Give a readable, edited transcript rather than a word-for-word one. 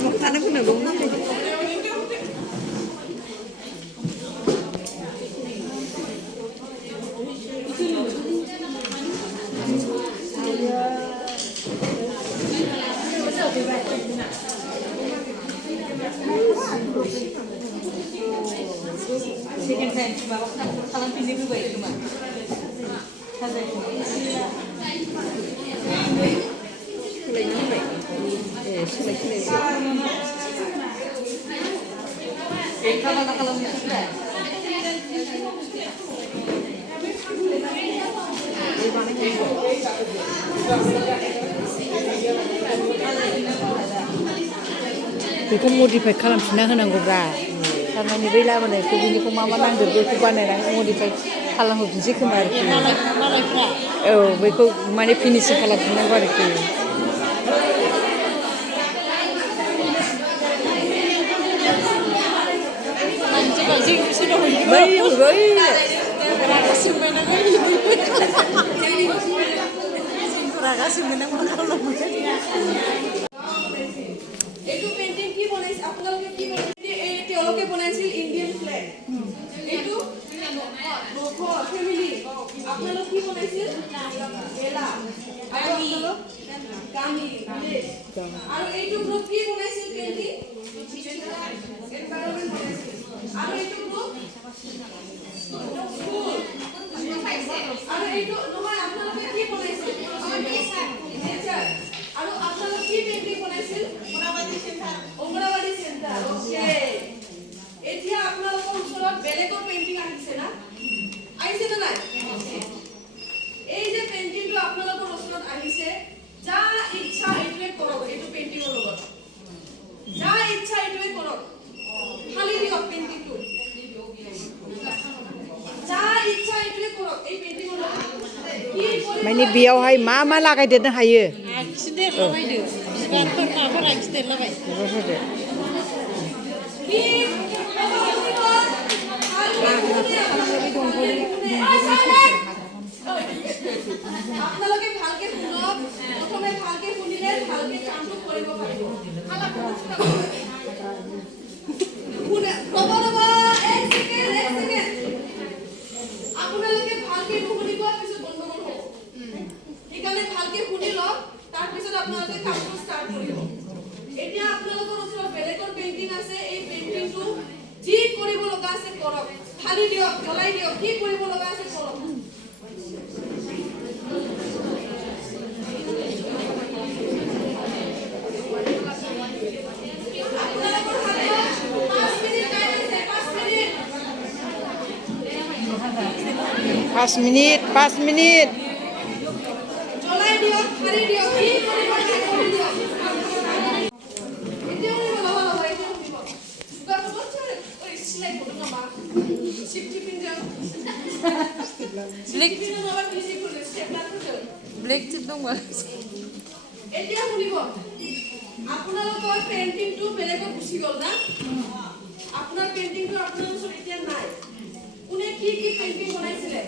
먹다는 그냥 너무 Second time cuma kalau pilih lebih baik cuma. Ada 플레이는 플레이. kalau sudah. बेखौ modify खालामफिनना होनांगौब्रा थारमाने बै लाबोनायखौ बिनिखौ मा मा नांदेरगौ बेखौ बानायनानै मडिफाइ खालामहोफिनसै खोमा आरोखि औ बेखौ माने फिनिसिं खालामफिननांगौ आरोखि रागा जोंनो मा खालामो এইটো পেইন্টিং কি বনাইছে আপোনালোকে কি বনাইছে এই তেওঁলোকে বনাইছিল ইন্ডিয়ান ফ্ল্যাগ এইটো ফ্যামিলি আপোনালোকে কি বনাইছিল এলা আৰু কামি আৰু এইটো গ্ৰুপ কি বনাইছিল পেইন্টিং এনভায়ৰনমেন্ট বনাইছিল আৰু এইটো গ্ৰুপ আৰু এইটো নহয় আপোনালোকে কি বনাইছিল নেচাৰ আৰু আপোনালোকে কি পেইন্টিং বনাইছিল অঙ্গনবাড়ি সেন্টাৰ ওকে এতিয়া আপোনালোকৰ ওচৰত বেলেগৰ পেইন্টিং আহিছে না নাই এই যে পেইন্টিংটো আপোনালোকৰ ওচৰত আহিছে যা ইচ্ছা এইটোৱে কৰক এইটো পেইন্টিংৰ লগত যা ইচ্ছা এইটোৱে কৰক খালি দিয়ক পেইন্টিংটো যা ইচ্ছা এইটোৱে কৰক এই পেইন্টিংৰ লগত माने बेयावहाय मा मा लागायदेरनो हायो आखिदेरलाबायदो बिबारफोर माबाफोर आखिदेरलाबाय बिबारफोरजों আপোনালোকে ভালকে শুনক প্ৰথমে ভালকে শুনিলে ভালকে কামটো কৰিব পাৰিব শুনে ৰবা এক সেকেন্ড আপোনালোকে ভালকে শুনিব পিছত গণ্ডগোল হ'ব সেইকাৰণে ভালকে শুনি লওক তাৰ পিছত আপোনালোকে কামটো ষ্টাৰ্ট কৰিব এতিয়া আপোনালোকৰ ওচৰত বেলেগৰ পেইন্টিং আছে এই পেইন্টিংটো যি কৰিব লগা আছে কৰক খালি দিয়ক জ্বলাই দিয়ক কি কৰিব লগা আছে কৰক पाँच मिनिट জ্বলাই দিয়ক খালি দিয়ক কি কৰিব লাগে কৰি দিয়ক এতিয়া লবা এতিয়া দুটা বছৰ ওই সিলাই করো না মা চিপচিপিন যাও ব্লেক চিপচিপিন না বাবা বিজি করে স্টেপলার করো black tip dong ba? এতিয়া শুনিব আপোনালোকৰ পেইন্টিংটো বেলেগত গুচি গল না আপোনাৰ পেইন্টিংটো আপোনাৰ ওচৰত এতিয়া নাই কোনে কি পেইন্টিং বনাইছিলে